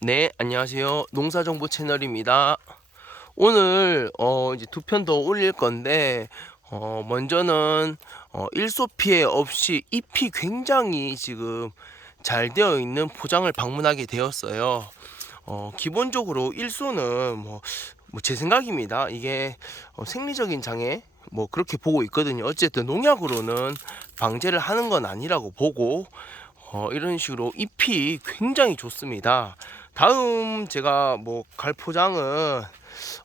네, 안녕하세요. 농사정보 채널입니다. 오늘 어 이제 두 편 더 올릴 건데 어 먼저는 어 일소 피해 없이 잎이 굉장히 지금 잘 되어 있는 포장을 방문하게 되었어요. 어 기본적으로 일소는 뭐뭐제 생각입니다. 이게 어 생리적인 장애 뭐 그렇게 보고 있거든요. 어쨌든 농약으로는 방제를 하는 건 아니라고 보고 어 이런 식으로 잎이 굉장히 좋습니다. 다음 제가 뭐 갈 포장은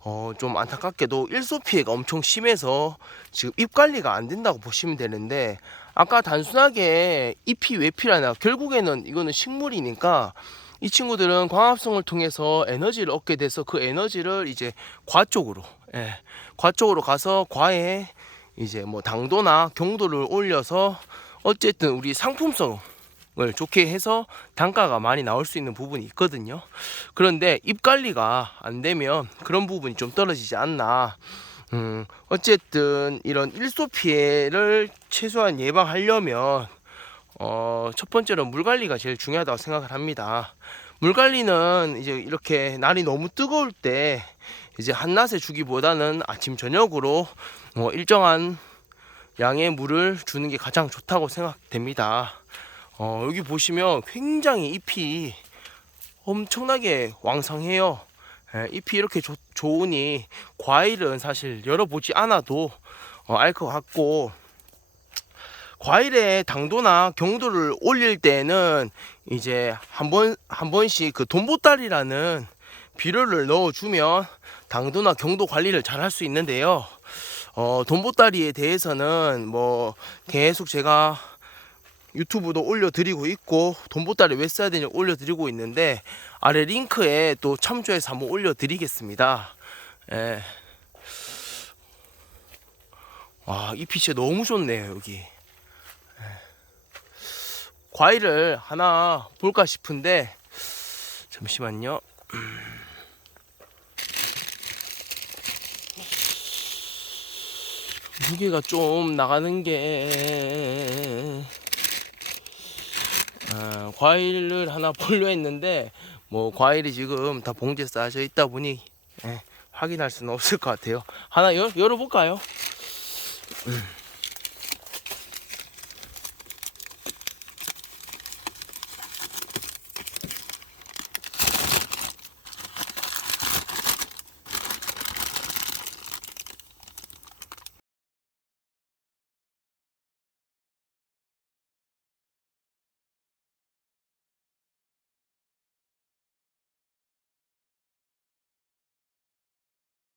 어 좀 안타깝게도 일소 피해가 엄청 심해서 지금 잎 관리가 안 된다고 보시면 되는데 아까 단순하게 잎이 왜 필요하냐. 결국에는 이거는 식물이니까 이 친구들은 광합성을 통해서 에너지를 얻게 돼서 그 에너지를 이제 과 쪽으로 예, 과 쪽으로 가서 과에 이제 뭐 당도나 경도를 올려서 어쨌든 우리 상품성 을 좋게 해서 단가가 많이 나올 수 있는 부분이 있거든요. 그런데 입 관리가 안 되면 그런 부분이 좀 떨어지지 않나. 음, 어쨌든 이런 일소 피해를 최소한 예방하려면 어, 첫 번째로 물 관리가 제일 중요하다고 생각을 합니다. 물 관리는 이제 이렇게 날이 너무 뜨거울 때 이제 한낮에 주기보다는 아침 저녁으로 뭐 일정한 양의 물을 주는 게 가장 좋다고 생각됩니다. 어, 여기 보시면 굉장히 잎이 엄청나게 왕성해요. 예, 잎이 이렇게 좋, 좋으니 과일은 사실 열어보지 않아도 어, 알 것 같고 과일의 당도나 경도를 올릴 때는 이제 한 번 한 번씩 그 돈보따리라는 비료를 넣어주면 당도나 경도 관리를 잘 할 수 있는데요. 어, 돈보따리에 대해서는 뭐 계속 제가 유튜브도 올려드리고 있고 돈보따리 왜 써야 되냐 올려드리고 있는데 아래 링크에 또 참조해서 한번 올려드리겠습니다. 예. 와, 이 피치 너무 좋네요 여기. 예. 과일을 하나 볼까 싶은데 잠시만요. 무게가 좀 나가는 게 아, 과일을 하나 보려 했는데 뭐 과일이 지금 다 봉지에 싸져 있다 보니 예, 확인할 수는 없을 것 같아요. 하나 열, 열어볼까요? 음.